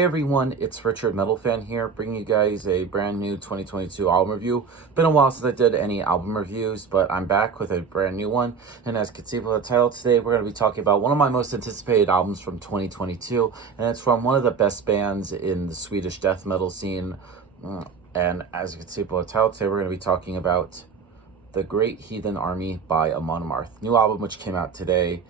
Hey everyone, it's Richard Metal Fan here, bringing you guys a brand new 2022 album review. Been a while since I did any album reviews, but I'm back with a brand new one. And as you can see by the title today, we're going to be talking about one of my most anticipated albums from 2022, and it's from one of the best bands in the Swedish death metal scene. And as you can see by the title today, we're going to be talking about The Great Heathen Army by Amon Amarth. New album which came out today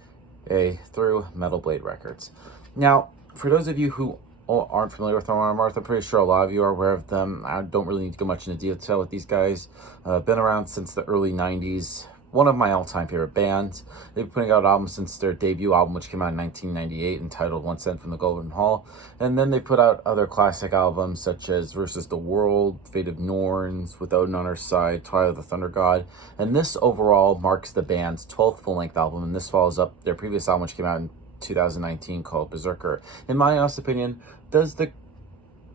through Metal Blade Records. Now, for those of you who aren't familiar with Amarth, I'm pretty sure a lot of you are aware of them. I don't really need to go much into detail with these guys. Been around since the early 90s. One of my all-time favorite bands. They've been putting out albums since their debut album, which came out in 1998, entitled One Cent from the Golden Hall. And then they put out other classic albums, such as Versus the World, Fate of Norns, With Odin on Our Side, Twilight of the Thunder God. And this overall marks the band's 12th full-length album, and this follows up their previous album, which came out in 2019, called Berserker. In my honest opinion, does the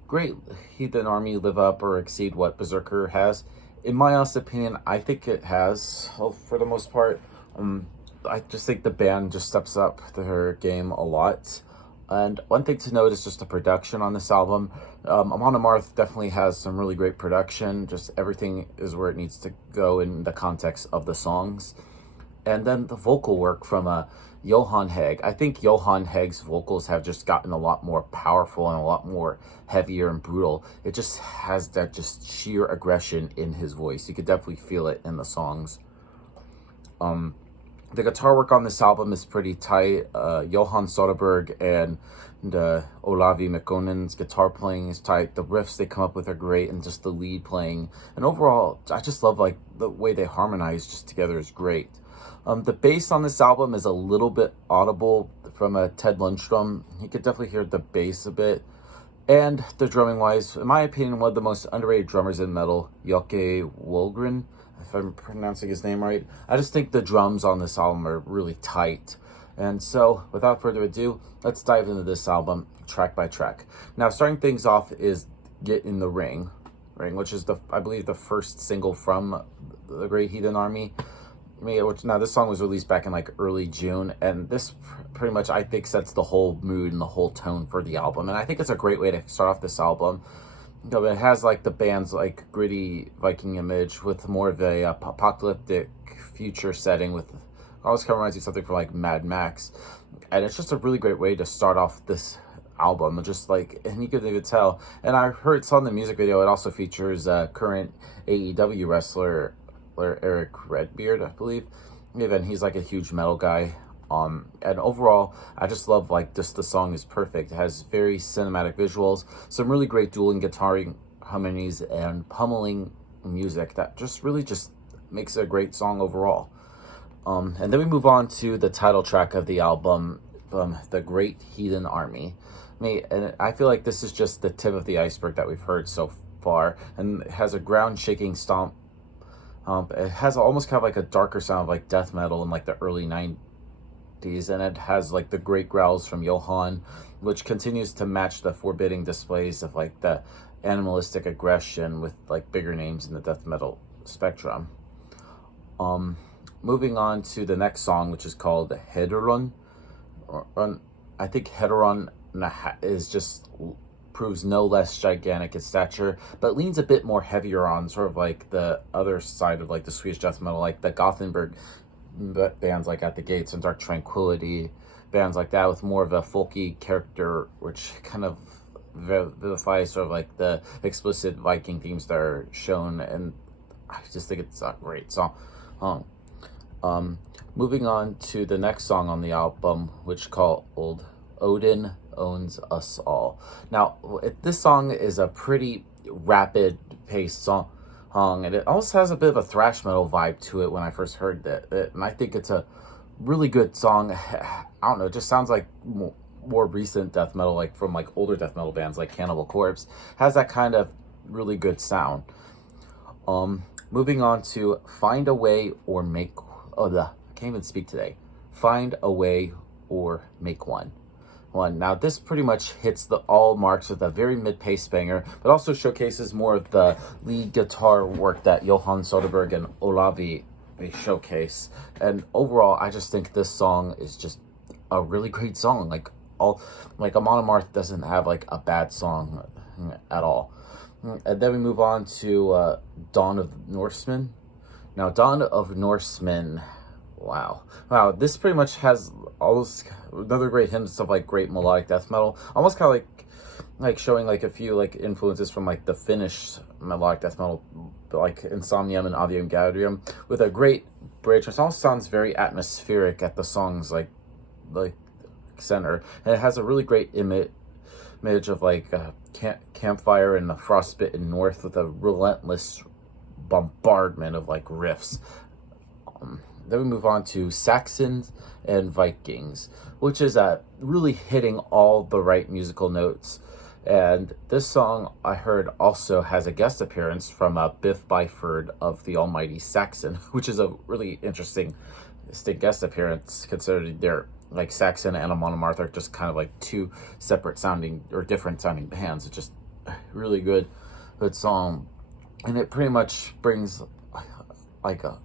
Great Heathen Army live up or exceed what Berserker has? In my honest opinion, I think it has, for the most part. I just think the band just steps up their game a lot. And one thing to note is just the production on this album. Amon Amarth definitely has some really great production. Just everything is where it needs to go in the context of the songs. And then the vocal work from Johan Hegg. I think Johan Hegg's vocals have just gotten a lot more powerful and a lot more heavier and brutal. It just has that just sheer aggression in his voice. You could definitely feel it in the songs. The guitar work on this album is pretty tight. Johan Soderberg and Olavi Mekonen's guitar playing is tight. The riffs they come up with are great, and just the lead playing. And overall, I just love like the way they harmonize just together is great. The bass on this album is a little bit audible from Ted Lundstrom. You could definitely hear the bass a bit. And the drumming wise, in my opinion, one of the most underrated drummers in metal, Jokke Wolgren, if I'm pronouncing his name right. I just think the drums on this album are really tight. And so, without further ado, let's dive into this album track by track. Now, starting things off is Get in the Ring, which is, I believe, the first single from The Great Heathen Army. Now, this song was released back in like early June, and this pretty much, I think, sets the whole mood and the whole tone for the album. And I think it's a great way to start off this album. It has like the band's like gritty Viking image with more of a apocalyptic future setting. With always kind of reminds you of something from like Mad Max, and it's just a really great way to start off this album. Just like, and you could even tell. And I saw in the music video, it also features current AEW wrestler Eric Redbeard, I believe. Even he's like a huge metal guy. And overall, I just love like just the song is perfect. It has very cinematic visuals, some really great dueling guitaring harmonies, and pummeling music that just really just makes it a great song overall. And then we move on to the title track of the album, The Great Heathen Army. And I feel like this is just the tip of the iceberg that we've heard so far, and it has a ground shaking stomp. It has almost kind of like a darker sound of like death metal in like the early 90s, and it has like the great growls from Johan, which continues to match the forbidding displays of like the animalistic aggression with like bigger names in the death metal spectrum. Moving on to the next song, which is called Hederon. I think Hederon is just proves no less gigantic in stature, but leans a bit more heavier on sort of like the other side of like the Swedish death metal, like the Gothenburg bands like At the Gates and Dark Tranquillity, bands like that with more of a folky character, which kind of vivifies sort of like the explicit Viking themes that are shown. And I just think it's a great song. Moving on to the next song on the album, which is called Odin Owns Us All. Now, this song is a pretty rapid paced song, and it also has a bit of a thrash metal vibe to it when I first heard it. And I think it's a really good song. I don't know, it just sounds like more recent death metal, like from like older death metal bands like Cannibal Corpse. Has that kind of really good sound. Moving on to Find a Way or Make... I can't even speak today. Find a Way or Make One. Now, this pretty much hits all marks with a very mid-paced banger, but also showcases more of the lead guitar work that Johan Soderberg and Olavi showcase. And overall, I just think this song is just a really great song. Like, all, like, Amon Amarth doesn't have like a bad song at all. And then we move on to Dawn of Norsemen. Now, Dawn of Norsemen, wow. This pretty much has almost another great hint of like great melodic death metal, almost kind of like showing like a few like influences from like the Finnish melodic death metal, like Insomnium and Adium Gadrium, with a great bridge. It almost sounds very atmospheric at the song's like center, and it has a really great image of like a campfire in the frostbitten north with a relentless bombardment of like riffs. Then we move on to Saxons and Vikings, which is really hitting all the right musical notes. And this song I heard also has a guest appearance from Biff Byford of the Almighty Saxon, which is a really interesting distinct guest appearance, considering they're like Saxon and Amon Amarth are just kind of like two separate sounding or different sounding bands. It's just really good song, and it pretty much brings like a,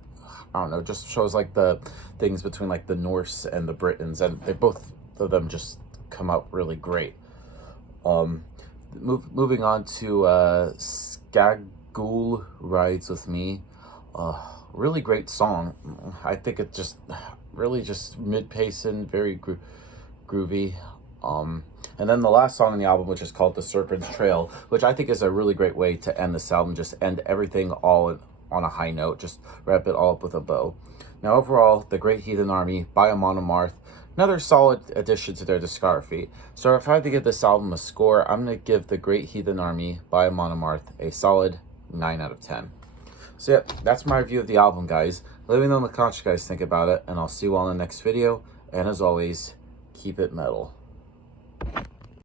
I don't know, just shows like the things between like the Norse and the Britons, and they both of them just come out really great. Moving on to Skagool Rides with Me. Really great song. I think it just really just mid-pacing, very groovy. And then the last song on the album, which is called The Serpent's Trail, which I think is a really great way to end this album, just end everything all on a high note, just wrap it all up with a bow. Now overall, The Great Heathen Army by Amon Amarth, another solid addition to their discography. So if I had to give this album a score, I'm going to give The Great Heathen Army by Amon Amarth a solid 9 out of 10. So yeah, that's my review of the album, guys. Let me know in the comments what you guys think about it, and I'll see you all in the next video. And as always, keep it metal.